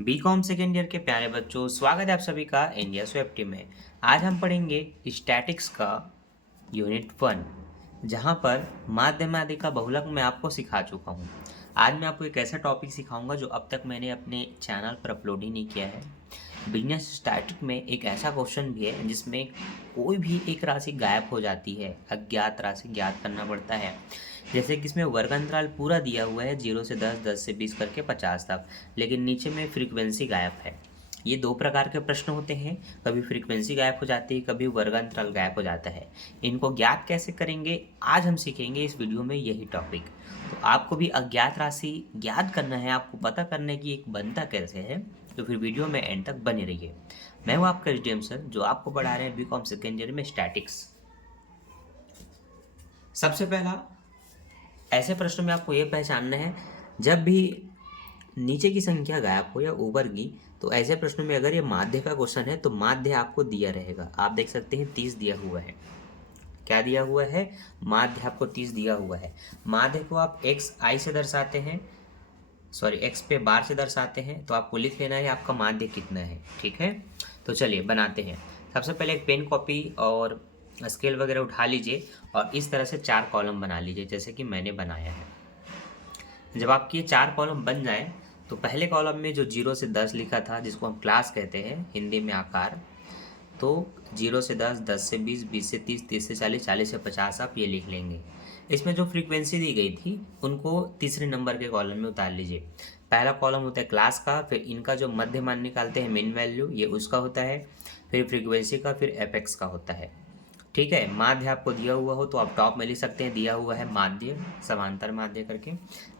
BCom second year के प्यारे बच्चों, स्वागत है आप सभी का इंडिया स्वेप्टी में। आज हम पढ़ेंगे स्टैटिक्स का यूनिट 1, जहां पर माध्यमादि का बहुलक मैं आपको सिखा चुका हूं। आज मैं आपको एक ऐसा टॉपिक सिखाऊंगा जो अब तक मैंने अपने चैनल पर अपलोड ही नहीं किया है। बिजनेस स्टैटिक में एक ऐसा क्वेश्चन भी है जिसमें कोई भी एक राशि गायब हो जाती है, अज्ञात राशि ज्ञात करना पड़ता है। जैसे कि इसमें वर्ग अंतराल पूरा दिया हुआ है 0 से 10, 10 से 20 करके 50 तक, लेकिन नीचे में फ्रीक्वेंसी गायब है। ये दो प्रकार के प्रश्न होते हैं, कभी फ्रीक्वेंसी गायब हो जाती है, कभी वर्ग अंतराल गायब हो जाता है। इनको ज्ञात कैसे करेंगे आज हम सीखेंगे इस वीडियो में, यही टॉपिक। तो आपको भी अज्ञात राशि ज्ञात करना है, आपको पता करने की एक बनता कैसे है, तो फिर वीडियो में एंड तक बने रहिए। मैं हूँ आपका एसडीएम सर, जो आपको पढ़ा रहे हैं बीकॉम सेकेंड ईयर में स्टैटिक्स। सबसे पहला ऐसे प्रश्न में आपको ये पहचानना है, जब भी नीचे की संख्या गायब हो या ऊपर की, तो ऐसे प्रश्नों में अगर ये माध्य का क्वेश्चन है तो माध्य आपको दिया रहेगा। आप देख सकते हैं 30 दिया हुआ है। क्या दिया हुआ है? माध्य आपको 30 दिया हुआ है। माध्य को आप एक्स आई से दर्शाते हैं, सॉरी एक्स पे बार से दर्शाते हैं, तो आपको लिख लेना है आपका माध्य कितना है। ठीक है, तो चलिए बनाते हैं। सबसे पहले एक पेन, कॉपी और स्केल वगैरह उठा लीजिए और इस तरह से 4 कॉलम बना लीजिए जैसे कि मैंने बनाया है। जब आपके ये 4 कॉलम बन जाए तो पहले कॉलम में जो 0 से 10 लिखा था, जिसको हम क्लास कहते हैं हिंदी में आकार, तो 0 से 10, 10 से 20, 20 से 30, 30 से 40, 40 से 50 आप ये लिख लेंगे। इसमें जो फ्रीक्वेंसी दी गई थी उनको तीसरे नंबर के कॉलम में उतार लीजिए। पहला कॉलम होता है क्लास का, फिर इनका जो मध्य मान निकालते हैं मीन वैल्यू, ये उसका होता है, फिर फ्रीक्वेंसी का, फिर एपेक्स का होता है। ठीक है, माध्य आपको दिया हुआ हो तो आप टॉप में लिख सकते हैं, दिया हुआ है माध्य, समांतर माध्य करके।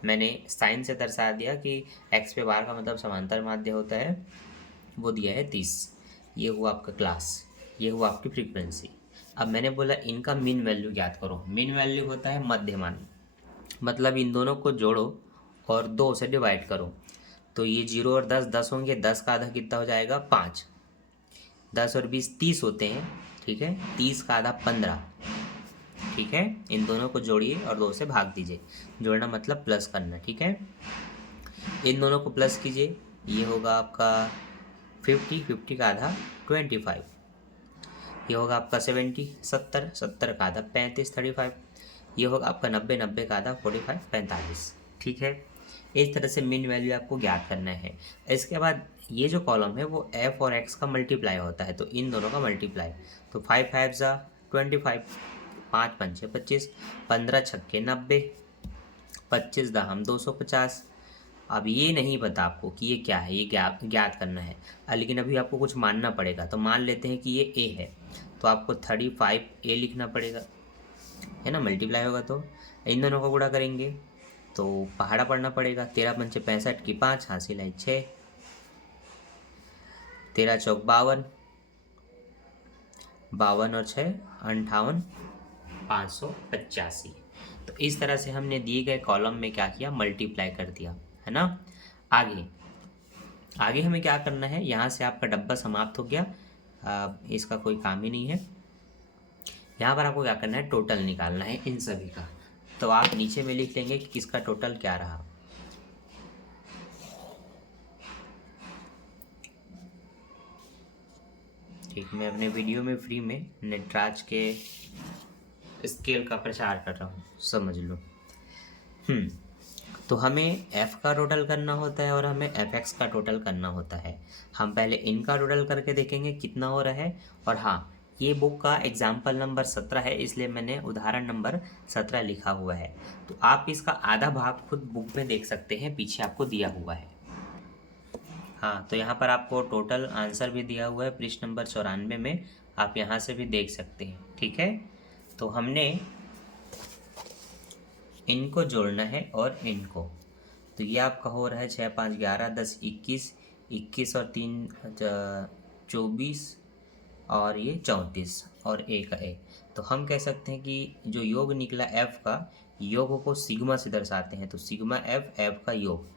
मैंने साइन से दर्शा दिया कि एक्स पे बार का मतलब समांतर माध्य होता है, वो दिया है 30। ये हुआ आपका क्लास, ये हुआ आपकी फ्रीक्वेंसी। अब मैंने बोला इनका मीन वैल्यू ज्ञात करो। मीन वैल्यू होता है मध्यमान, मतलब इन दोनों को जोड़ो और 2 से डिवाइड करो। तो ये 0 और 10, 10 होंगे, 10 का आधा कितना हो जाएगा? 5। 10 और 20 30 होते हैं। ठीक है, 30 का आधा 15। ठीक है, इन दोनों को जोड़िए और 2 से भाग दीजिए। जोड़ना मतलब प्लस करना। ठीक है, इन दोनों को प्लस कीजिए, ये होगा आपका 50, 50 का आधा 25। ये होगा आपका 70, 70, 70 का आधा 35, 35। ये होगा आपका 90, 90 का आधा 45, 45। ठीक है, इस तरह से मीन वैल्यू आपको ज्ञात करना है। इसके बाद ये जो कॉलम है वो एफ और एक्स का मल्टीप्लाई होता है, तो इन दोनों का मल्टीप्लाई, तो 5 5 ज़ा 25, 5 5 25, 15 छक्के 90, 25 दहम 250। अब ये नहीं पता आपको कि ये क्या है, ये ज्ञात करना है, लेकिन अभी आपको कुछ मानना पड़ेगा। तो मान लेते हैं कि ये ए है, तो आपको 35 ए लिखना पड़ेगा, है ना, मल्टीप्लाई होगा तो। इन दोनों को गुणा करेंगे तो पहाड़ा पढ़ना पड़ेगा। 13 पंचे 65 की 5, हासिल है 6, 13 चौक 52, 52 और 6 58, 585। तो इस तरह से हमने दिए गए कॉलम में क्या किया, मल्टीप्लाई कर दिया, है ना। आगे आगे हमें क्या करना है, यहाँ से आपका डब्बा समाप्त हो गया, इसका कोई काम ही नहीं है। यहाँ पर आपको क्या करना है, टोटल निकालना है इन सभी का। तो आप नीचे में लिख लेंगे कि किसका टोटल क्या रहा। ठीक, मैं अपने वीडियो में फ्री में नटराज के स्केल का प्रचार कर रहा हूँ, समझ लो। तो हमें f का टोटल करना होता है और हमें fx का टोटल करना होता है। हम पहले इनका टोटल करके देखेंगे कितना हो रहा है। और हाँ, ये बुक का एग्जाम्पल नंबर 17 है, इसलिए मैंने उदाहरण नंबर 17 लिखा हुआ है। तो आप इसका आधा भाग खुद बुक में देख सकते हैं, पीछे आपको दिया हुआ है। हाँ, तो यहाँ पर आपको टोटल आंसर भी दिया हुआ है पृष्ठ नंबर 94 में, आप यहाँ से भी देख सकते हैं। ठीक है, तो हमने इनको जोड़ना है और इनको, तो ये आपका हो रहा है 6 5 11 10 21, 21 और 3 24 और ये 34 और ए का ए। तो हम कह सकते हैं कि जो योग निकला एफ का, योग को सिग्मा से दर्शाते हैं, तो सिग्मा एफ, एफ का योग,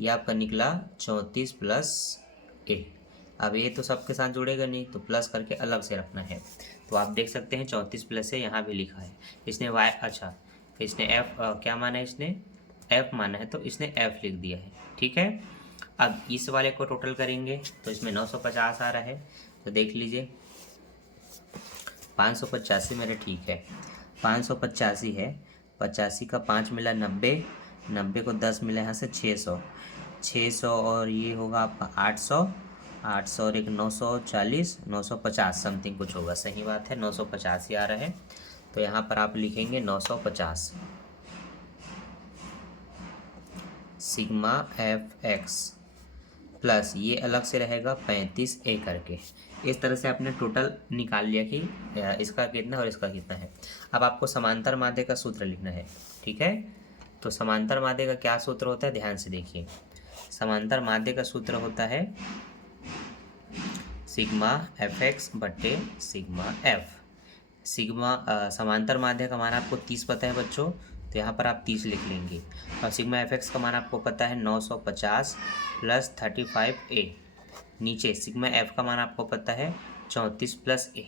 ये आपका निकला 34 प्लस ए। अब ये तो सबके साथ जुड़ेगा नहीं, तो प्लस करके अलग से रखना है। तो आप देख सकते हैं 34 प्लस है, यहाँ भी लिखा है। इसने वाई, अच्छा इसने एफ क्या माना है, इसने एफ माना है, तो इसने एफ लिख दिया है। ठीक है, अब इस वाले को टोटल करेंगे तो इसमें 950 आ रहा है, तो देख लीजिए 585 मेरे ठीक है, 585 है, 85 का 5 मिला 90, 90 को 10 मिला यहाँ से 600, 600 और ये होगा आपका 800, 800 और एक 940, 950 समथिंग कुछ होगा, सही बात है 950 ही आ रहा है। तो यहाँ पर आप लिखेंगे 950 सिग्मा एफ एक्स प्लस ये अलग से रहेगा 35A करके। इस तरह से आपने टोटल निकाल लिया कि इसका कितना और इसका कितना है। अब आपको समांतर माध्य का सूत्र लिखना है, ठीक है। तो समांतर माध्य का क्या सूत्र होता है, ध्यान से देखिए। समांतर माध्य का सूत्र होता है सिग्मा एफ एक्स बटे सिग्मा एफ। सिग्मा समांतर माध्य का मान आपको 30 पता है बच्चों, तो यहाँ पर आप 30 लिख लेंगे। और सिग्मा एफ एक्स का मान आपको पता है 950 प्लस 35A। नीचे सिग्मा एफ का मान आपको पता है 34 प्लस A।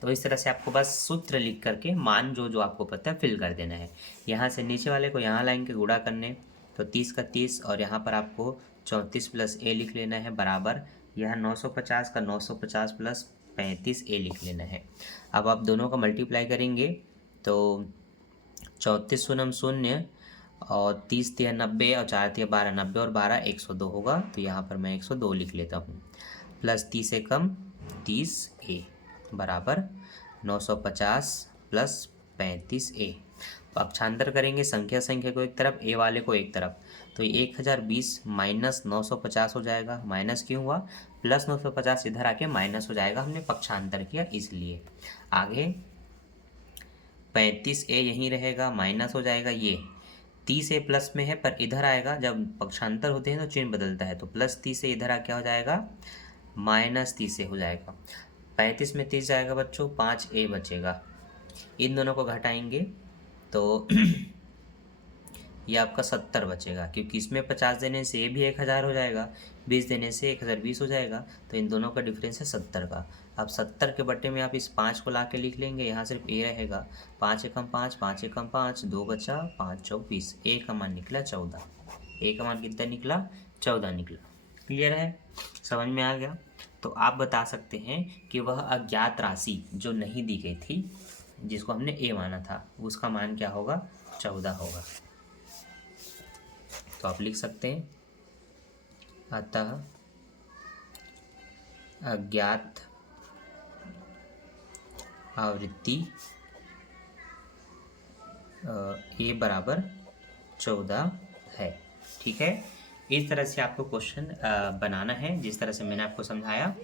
तो इस तरह से आपको बस सूत्र लिख करके मान जो जो आपको पता है फिल कर देना है। यहाँ से नीचे वाले को यहाँ लाएंगे गुणा करने, तो 30 का 30 और यहाँ पर आपको 34 प्लस A लिख लेना है बराबर यहाँ 950 का 950 प्लस 35A लिख लेना है। अब आप दोनों का मल्टीप्लाई करेंगे तो 34 शून्य शून्य और 30 तिया 90 और 4 तिया 12, 90 और 12 102 होगा, तो यहाँ पर मैं 102 लिख लेता हूँ। प्लस 30 से कम 30A बराबर 950 प्लस 35A। पक्षांतर करेंगे संख्या संख्या को एक तरफ, ए वाले को एक तरफ, तो 1020 माइनस 950 हो जाएगा। माइनस क्यों हुआ, प्लस 950 इधर आके माइनस हो जाएगा, हमने पक्षांतर किया इसलिए। आगे 35A यहीं रहेगा, माइनस हो जाएगा, ये 30A प्लस में है पर इधर आएगा, जब पक्षांतर होते हैं तो चिन्ह बदलता है, तो प्लस 30A इधर आ क्या हो जाएगा, माइनस 30A हो जाएगा। 35 में 30 जाएगा बच्चों, 5A बचेगा। इन दोनों को घटाएंगे तो ये आपका 70 बचेगा, क्योंकि इसमें 50 देने से ये भी 1000 हो जाएगा, 20 देने से 1020 हो जाएगा, तो इन दोनों का डिफरेंस है 70 का। अब 70 के बट्टे में आप इस 5 को ला के लिख लेंगे, यहाँ सिर्फ A रहेगा, 5 एकम 5, 5 एकम 5, 2 बचा 5 चौक 20, A का मान निकला 14। A का मान कितना निकला, 14 निकला। क्लियर है, समझ में आ गया। तो आप बता सकते हैं कि वह अज्ञात राशि जो नहीं दी गई थी, जिसको हमने A माना था, उसका मान क्या होगा, 14 होगा। तो आप लिख सकते हैं अतः अज्ञात आवृत्ति A बराबर 14 है। ठीक है, इस तरह से आपको क्वेश्चन बनाना है जिस तरह से मैंने आपको समझाया।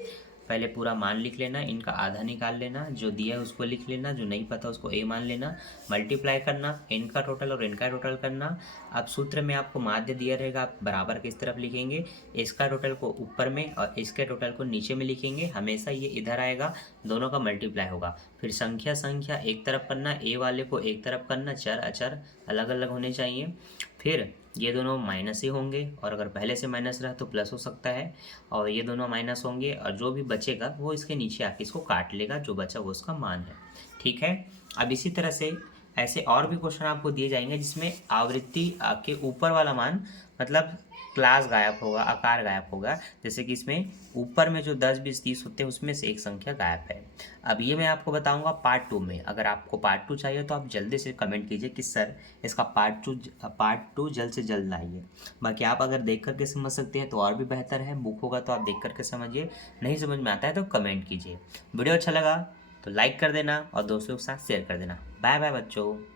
पहले पूरा मान लिख लेना, इनका आधा निकाल लेना, जो दिया है उसको लिख लेना, जो नहीं पता उसको A मान लेना, मल्टीप्लाई करना, इनका टोटल और इनका टोटल करना। अब सूत्र में आपको माध्य दिया रहेगा, आप बराबर किस तरफ लिखेंगे, इसका टोटल को ऊपर में और इसके टोटल को नीचे में लिखेंगे। हमेशा ये इधर आएगा, दोनों का मल्टीप्लाई होगा। फिर संख्या संख्या एक तरफ करना, A वाले को एक तरफ करना, चर अचर अलग अलग होने चाहिए। फिर ये दोनों माइनस ही होंगे, और अगर पहले से माइनस रहा तो प्लस हो सकता है, और ये दोनों माइनस होंगे, और जो भी बचेगा वो इसके नीचे आके इसको काट लेगा, जो बचा वो उसका मान है। ठीक है, अब इसी तरह से ऐसे और भी क्वेश्चन आपको दिए जाएंगे जिसमें आवृत्ति के ऊपर वाला मान, मतलब क्लास गायब होगा, आकार गायब होगा। जैसे कि इसमें ऊपर में जो 10 20 30 होते हैं उसमें से एक संख्या गायब है। अब ये मैं आपको बताऊंगा पार्ट 2 में। अगर आपको पार्ट 2 चाहिए तो आप जल्दी से कमेंट कीजिए कि सर इसका पार्ट टू जल्द से जल्द लाइए। बाकी आप अगर देख करके समझ सकते हैं तो और भी बेहतर है, बुक होगा तो आप देख करके समझिए, नहीं समझ में आता है तो कमेंट कीजिए। वीडियो अच्छा लगा तो लाइक कर देना और दोस्तों के साथ शेयर कर देना। बाय बाय बच्चों।